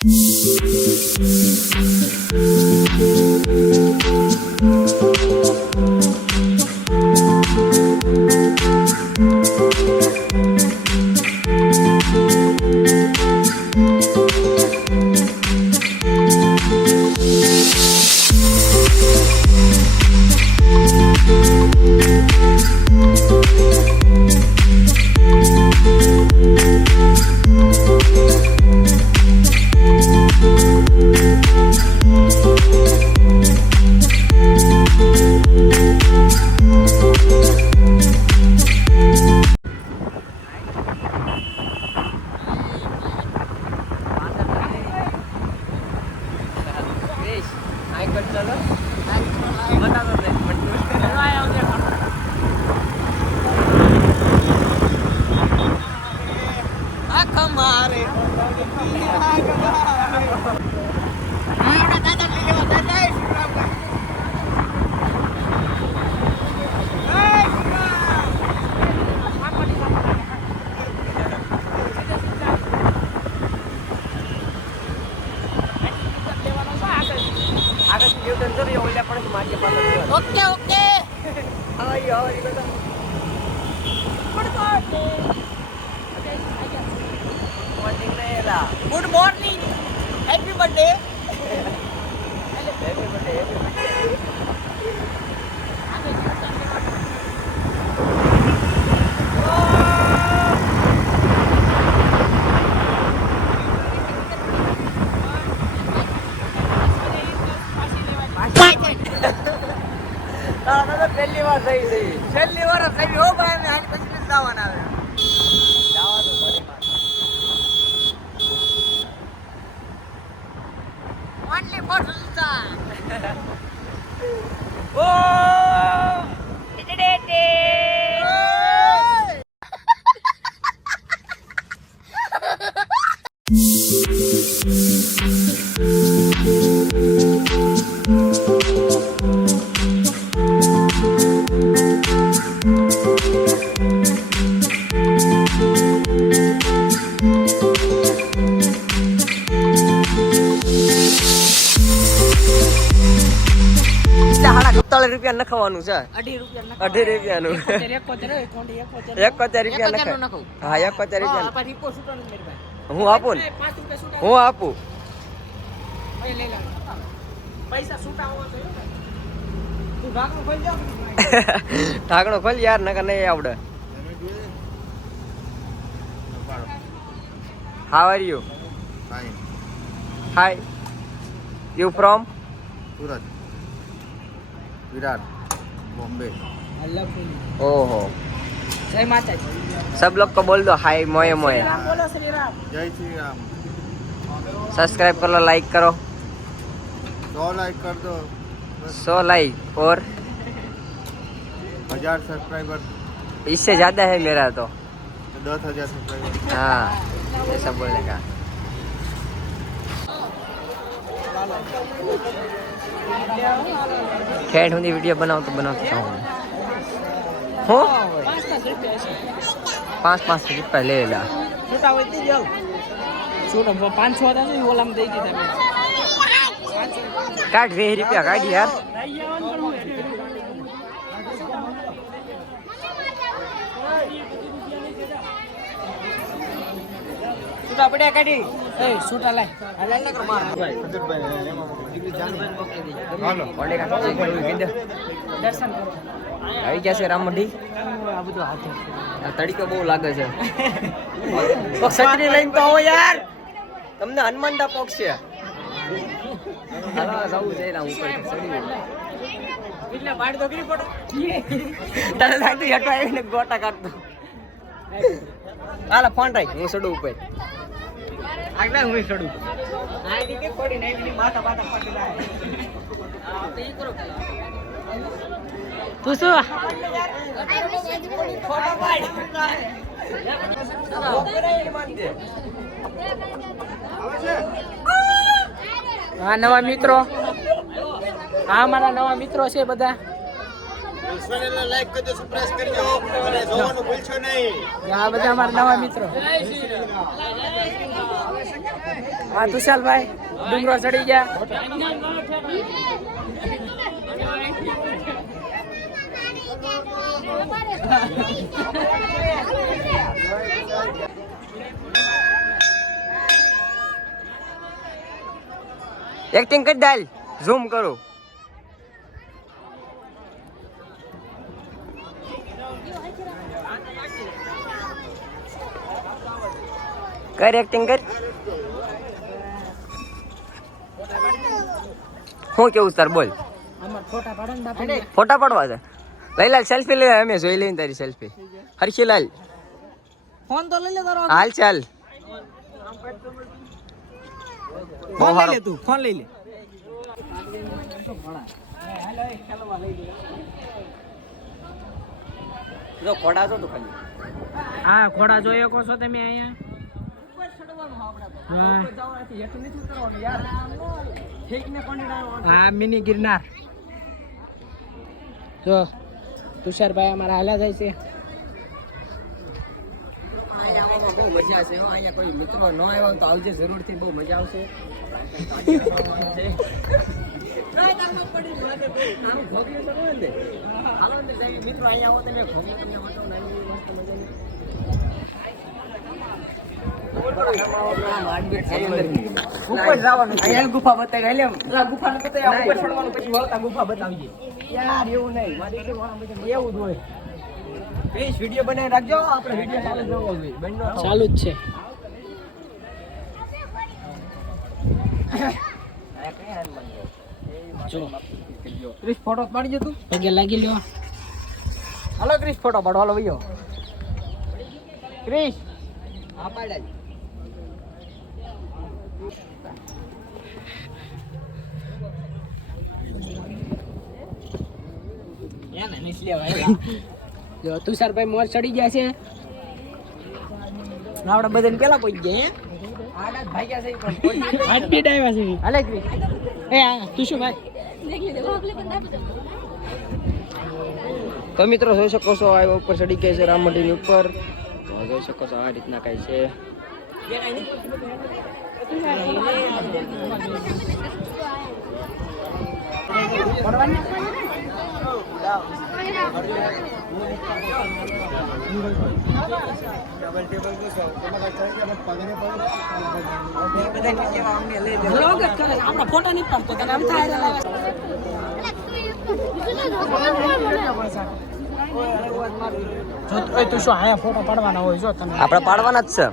Okay okay good morning happy birthday પહેલી વાર થઈ ગઈ છેલ્લી વાર થઈ હો ભાઈ અમે આની પછી જવાના આવે જવા તો ભરી ઓનલી ફોર સુલતાન ઓ ડેડે રૂપિયા નખવાનું છે 2.5 રૂપિયાનું 71 રૂપિયા નખાય. હા 71 રૂપિયા હું આપું ને હું આપું ઢાંકણો ખોલ યાર નકર નહીં આવડે. How are you? Fine. Hi. You from? Surat. Virat. Bombay. ओहो जय माता जी. सब लोग को बोल दो हाय मोये मोये. बोलो श्री राम. जय श्री राम. सब्सक्राइब कर लो, लाइक करो. 100 लाइक कर दो. 100 लाइक और 1000 सब्सक्राइबर. इससे ज्यादा है मेरा तो 10,000 सब्सक्राइबर. हाँ ऐसा बोलने का. खेड हुई वीडियो बनाओ तो बनाता हूँ हो 5-5 रुपया ले ला. काट 20 रुपया काट यार. પડ્યા કાઢી એ છૂટા લાય હાલ ન કર માર ભાઈ હાલો ઓલે કા દર્શન કરો. આવી ગયા છે રામમઢી. આ બધું હાથે તડકો બહુ લાગે છે. તો છત્રી લઈને તો આવો યાર, તમને હનુમાનડા પોક્ષ છે. હાલો જવું છે ના ઉપર ચડી એટલે બાડ દોગરી પડો તને લાગતું હેઠો આવીને ગોટા કાઢતો. હાલો ફોન રાખ હું ચડું ઉપર. આગલા હું ચડું આ દીકે પડી નહીં ની માથા માથા પડી જાય તો ઈ કરો તું શું ફોટો પાડ હા નવા મિત્રો. હા મારા નવા મિત્રો છે બધા. ચેનલને લાઈક કરજો, સબસ્ક્રાઇબ કરજો અને જોવાનું ભૂલશો નહીં. આ બધા અમારા નવા મિત્રો. હા તુષાલભાઈ ડુંગરો ચડી ગયા. એક્ટિંગ કરી ડાલ ઝૂમ કરો. કર એક્ટિંગ કર. હું કેવું તાર બોલ. અમાર ફોટા પાડો ને બાપુ. ફોટા પાડવા છે. લઈ લાલ સેલ્ફી લે. અમે જોઈ લઈને તારી સેલ્ફી. હરખી લાલ ફોન તો લઈ લે તારો. હાલ ચાલ. ફોન લઈ લે તું. ફોન લઈ લે. જો ખોડા છો તો ખાલી. હા ઘોડા જોઈ શકો છો તમે અહીંયા. હા મિની ગિરનાર. જો તુષારભાઈ અમારા હાલ્યા જાય છે. અહીંયા બહુ મજા આવશે. અહીંયા કોઈ મિત્રો ન આવ્યો તો આવજે જરૂરથી. બહુ મજા આવશે. મિત્રો અહીંયા આવો તમે ઉપર જવાનું. અહીંયા ગુફા બતાવી. ગુફા ને બતાવી ઉપર ચડવાનું પછી વળતા ગુફા બતાવીએ. યાર એવું નહીં. એવું જ હોય. પ્લીઝ વિડીયો બનાવી રાખજો. આપણે વિડીયો ચાલુ જ રહેવો જોઈએ. ચાલુ જ છે. ક્રિશ ફોટો પાડી જતું. પગે લાગી લ્યો. હાલો ક્રિશ ફોટો પાડો. હાલો ભાઈઓ. ક્રિશ હા પાડ્યા. જો તુષારભાઈ મોર ચડી ગયા છે. આપણે બધાને પેલા કોઈ ગયા. હાથ બીટ આવ્યા છે. હાલે ક્રિશ. એ હા તું શું ભાઈ. તો મિત્રો જોઈ શકો છો આ ઉપર ચડી ગયા છે રામ મંદિરની ઉપર. જોઈ શકો છો આ રીતના કઈ છે. આપણા ફોટા નહીં પાડતો તને આમ થાય. તું શું આયા ફોટા પાડવાના હોય જો તમે. આપણે પાડવાના જ છે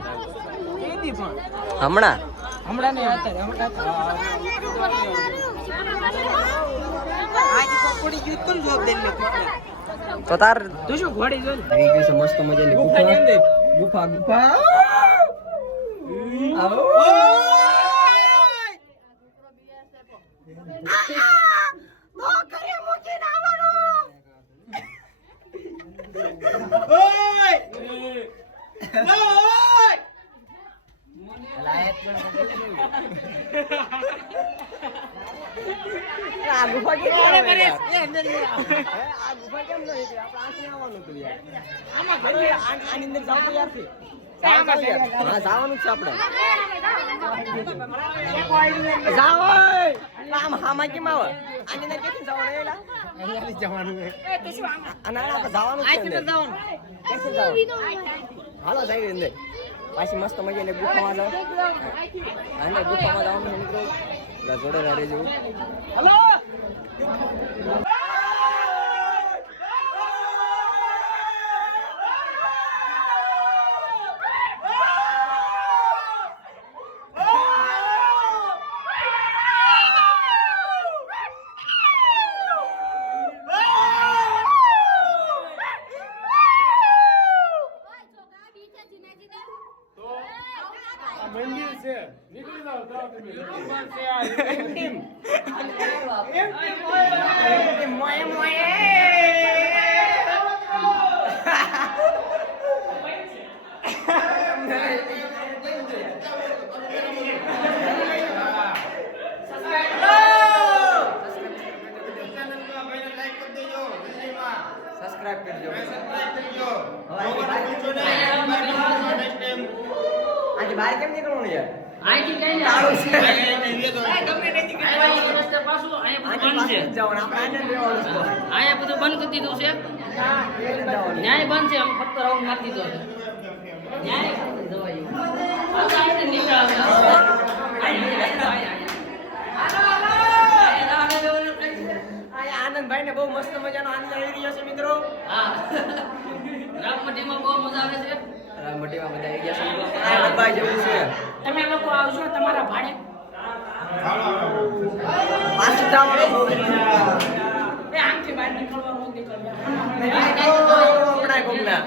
હમણાં. હમણાં નહીં અત્યારે. તો તાર તું શું ઘોડી જો. આવી ગઈ છે મસ્ત મજાની ગુફા. ગુફા આવો. જવાનું છે આપણે. આમાં કેમ આવે? આની અંદર કેટલી જવાનું? હાલો સાહેબ અંદર પાછી મસ્ત મજાની ગુફામાં જાવ. અને ગુફામાં જવાનું છે મિત્રો. જોડે રહેજો. બહાર કેમ નીકળવાનું યાર અહીંથી કઈ તાળું છે. રસ્તે પાછું અહીંયા બધું બંધ છે જવાનું આપણે આને રહેવાનું છે. અહીંયા બધું બંધ કરી દીધું છે હા, એ જ જવાનું. ન્યાય બંધ છે આમ ફક્ત રાઉન્ડ મારી દીધો છે ન્યાય જવાય આ સાઈડ નીકળાવે અહીંયા આનંદભાઈ ને બહુ મસ્ત મજાનો આનંદ આવી રહ્યો છે મિત્રો હા રામપટીમાં બહુ મજા આવે છે મોટીમાં બધા આવી ગયા છે મિત્રો. આનંદભાઈ જેવું છે તમે લોકો આવશો તમારા ભાડે પાછું જવાનું બહુ એ આમથી બહાર નીકળવાનું નીકળવાનું આપણા કોકના.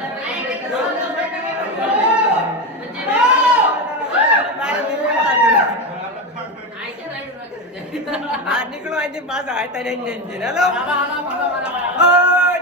બહાર નીકળો અહીંથી પાછા હાથા લઈને જઈને. હેલો ઓય!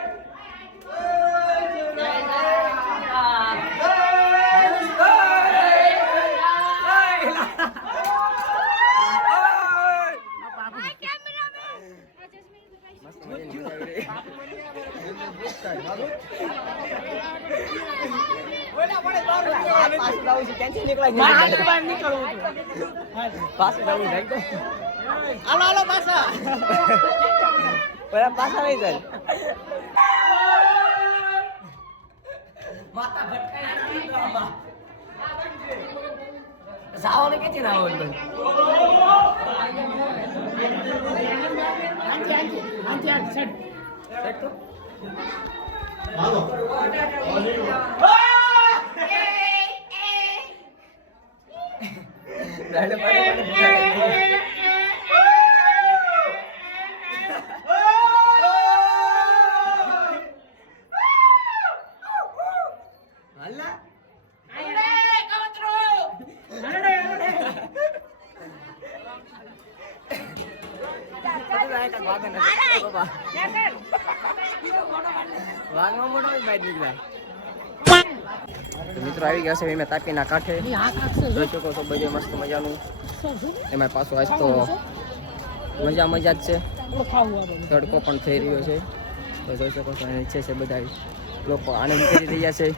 હાલો પાછા પાછા નહીં જાય માતા ભટકાઈ જાવાનું ક્યાંથી રાવણ મિત્રો આવી ગયા છે મેં તાપીના કાંઠે જોઈ શકો છો બધે મસ્ત મજાનું એમાં પાછું આજ તો મજા જ છે તડકો પણ થઈ રહ્યો છે તો જોઈ શકો છો નીચે છે બધા લોકો આનંદ કરી રહ્યા છે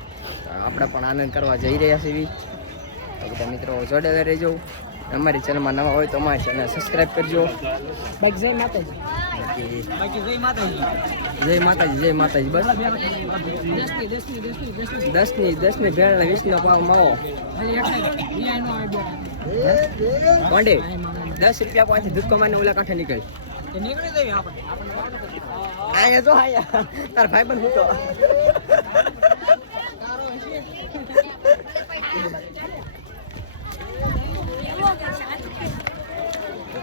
આપણે પણ આનંદ કરવા જઈ રહ્યા છીએ તો બધા મિત્રો જોડે રહેજો અમારી ચેનલમાં નવા હોય તો અમારી ચેનલ સબસ્ક્રાઈબ કરજો જય માતાજી જય માતાજી બસ 10 ની ભેળ 20 નો ભાવ માવો કોંડે 10 રૂપિયા પાછી ધૂપ કમાઈને ઓલા કાંઠે નીકળી આયા જો આયા તાર ભાઈ બંધ હતો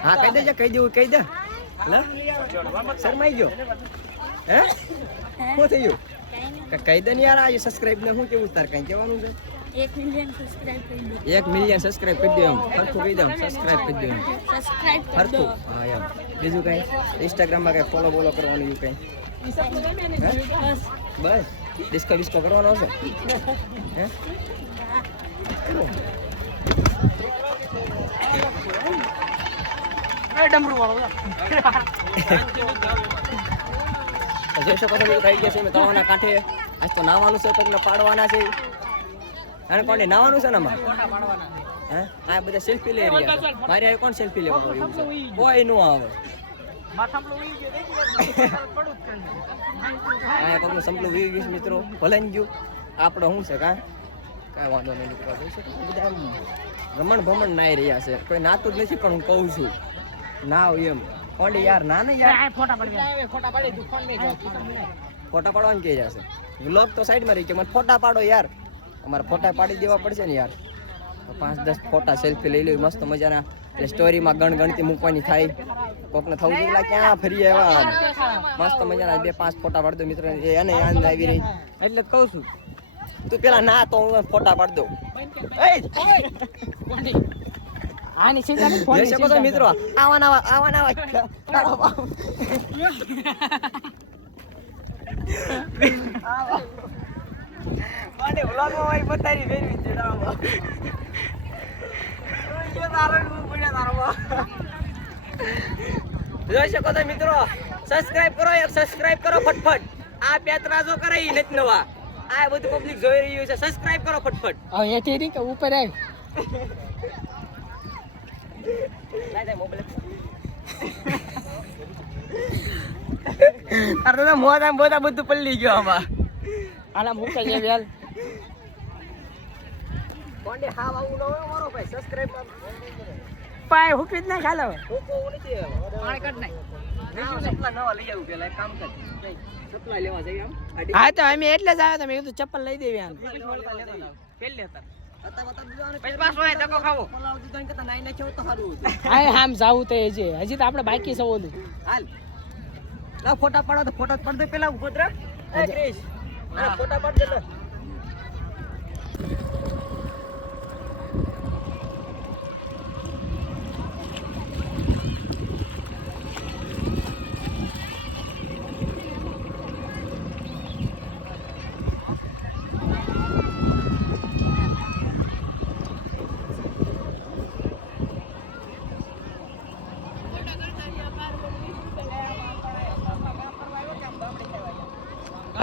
હા કહી દેજે કહી દે લે શરમાઈ ગયો હે શું થયું કહી દે ને યાર આ સબસ્ક્રાઇબ ને શું કેવું તાર કઈ કહેવાનું છે 1 મિલિયન સબસ્ક્રાઇબ કરી દો 1 મિલિયન સબસ્ક્રાઇબ કરી દો એમ હરખું કહી દઉં સબસ્ક્રાઇબ કરી દો એમ સબસ્ક્રાઇબ કરી દો હરખું હા એમ બીજું કઈ ઇન્સ્ટાગ્રામ માં કઈ ફોલો કરવાનું એવું કઈ બસ ડિસ્કો કરવાનો હશે હે ડમરું વાળો જોઈ શકો છો થઈ ગયા છે મેં તળાવના કાંઠે આજ તો નાવાનું છે પગને પાડવાના છે અને કોને નાવાનું છે ને આમાં હે આ બધા સેલ્ફી લઈ રહ્યા છે મારે આ કોણ સેલ્ફી લેવા આવ્યું છે કોઈ નો આવે આ પગનું સંપલું વી ગયું મિત્રો ભલાઈ ગયું આપણે શું છે કાંઈ વાંધો નહીં નીકળવા જોઈ શકો બધા આમ રમણ ભમણ નાઈ રહ્યા છે કોઈ નાતું જ નથી પણ હું કહું છું ના હોય એમ કોંડી યાર ના ને યાર ફોટા પાડી દઉં ફોન મેં ફોટા પાડવાનું કે જશે વ્લોગ તો સાઈડમાં રહી કે મને ફોટા પાડો યાર અમારે ફોટા પાડી દેવા પડશે ને યાર 5-10 ફોટા સેલ્ફી લઈ લેવી મસ્ત મજાના એટલે સ્ટોરીમાં ગણગણતી મૂકવાની થાય કોકને થવું જોઈએ ક્યાં ફરી આવ્યા મસ્ત મજાના 2-5 ફોટા પાડી દો મિત્રો એને આનંદ આવી રહી એટલે જ કહું છું તું પેલા ના તો હું ફોટા પાડી દઉં આની ચિંતા નહીં ફોન જોઈ શકો છો મિત્રો આવાના અને વ્લોગમાં હોય બતારી ફેરવી છે જોઈ શકો છો મિત્રો સબસ્ક્રાઇબ કરો ફટફટ આ પેતરાજો કરે ઈ નથી નવા આ બધું પબ્લિક જોઈ રહ્યું છે સબસ્ક્રાઇબ કરો ફટફટ હવે એથી કે ઉપર આવ અરે તો મોટા મોટા બધું પલ્લી ગયો આમાં. આલા મૂકે છે વેલ કોંડે હાવ આવું ન હોય મારો ભાઈ સબસ્ક્રાઇબ પાય હુકી જ ના ખાલો કોકો નથી પાણી કાઢ નાખ. સપલા નવા લઈ આવું પેલા એક કામ કર. સપલા લેવા જઈએ આમ. હા તો અમે એટલે જ આવ્યા તમે કીધું ચપ્પલ લઈ દેવી આમ પેલી હતા. પછી પાછો આ ધક્કો ખાવો. પલાવ દીધો ને કરતા નાઈ નાખ્યો તો સારું હતું. હા આમ જાવું તો એ છે હજી તો આપણે બાકી છે ઓલું હાલ. લા ફોટા પાડો તો ફોટા પાડ દે પેલા ઉભો રહે. એ ક્રિશ. હા ફોટા પાડ દે લે.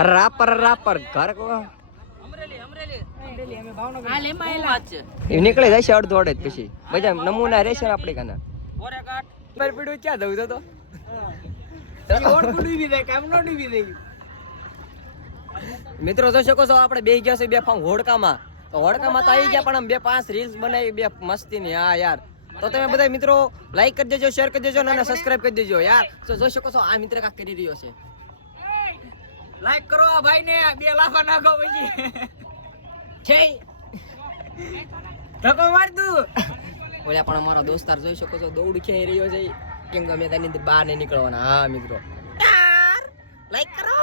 રાપર ઘર કો હાલ એમાં એલા એ નીકળે જશે અડધો અડધ પછી બધા નમૂના રહેશે આપણે કાના પર પીડું ક્યાં દઉં તો મિત્રો જોઈ શકો છો આપણે બે ગયા છે બે ફામ હોડકામાં તો હોડકામાં તો આવી ગયા પણ આમ 2-5 રીલ્સ બનાવી બે મસ્તીની. હા યાર તો તમે બધા મિત્રો લાઈક કરી દેજો, શેર કરી દેજો અને સબસ્ક્રાઇબ કરી દેજો યાર. તો જોઈ શકો છો આ મિત્ર કાક કરી રહ્યો છે. લાઈક કરો આ ભાઈ ને 2 લાખ નાખો પછી છે ધક્કો માર તું. ઓલા પણ અમારો દોસ્તાર જોઈ શકો છો દોડ ખેઈ રહ્યો છે કેમ કે અમે તેની અંદર બહાર નહીં નીકળવાના. હા મિત્રો લાઈક કરો.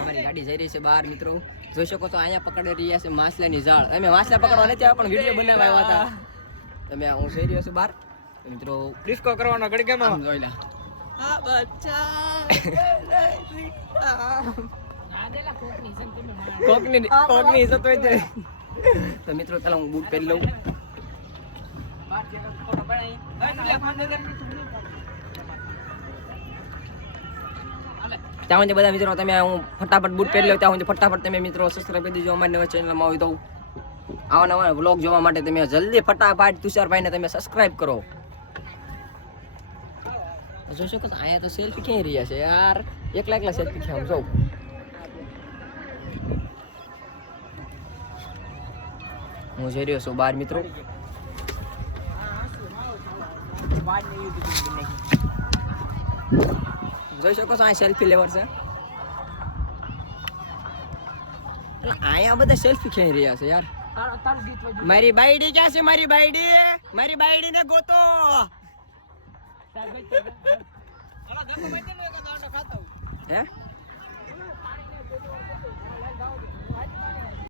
અમારી ગાડી જઈ રહી છે બહાર મિત્રો જોઈ શકો છો. અહીંયા પકડી રહ્યા છે માછલાની જાળ. અમે માછલા પકડવા નથી આવ્યા પણ વિડીયો બનાવવા આવ્યા હતા. તમે હું જઈ રહ્યો છું બહાર મિત્રો ડિસ્કો કરવાનો ગડગામાં જોઈ લા. આ બચ્ચા કોકની ઇજ્જત હોય છે. તો મિત્રો ચાલો હું બૂટ પહેરી લઉં. ત્યાં સુધી બધા મિત્રો તમે હું ફટાફટ બૂટ પહેરી લઉં ત્યાં સુધી ફટાફટ તમે મિત્રો સબસ્ક્રાઇબ કરી દેજો અમારી નવા ચેનલમાં હોય તો આવા નવા વ્લોગ જોવા માટે તમે જલ્દી ફટાફટ તુષારભાઈને તમે સબસ્ક્રાઇબ કરો. જોઈ શકો છો અહીંયા તો સેલ્ફી ક્યાંય રહ્યા છે યાર. એકલા સેલ્ફી ક્યાં જોઉં. હું જઈ રહ્યો છું બહાર મિત્રો. જોઈ શકો છો આ સેલ્ફી લેવર છે. અહીંયા બધા સેલ્ફી ખેંચી રહ્યા છે યાર. મારી બાયડી ક્યાં છે? મારી બાયડી ને ગોતો. હે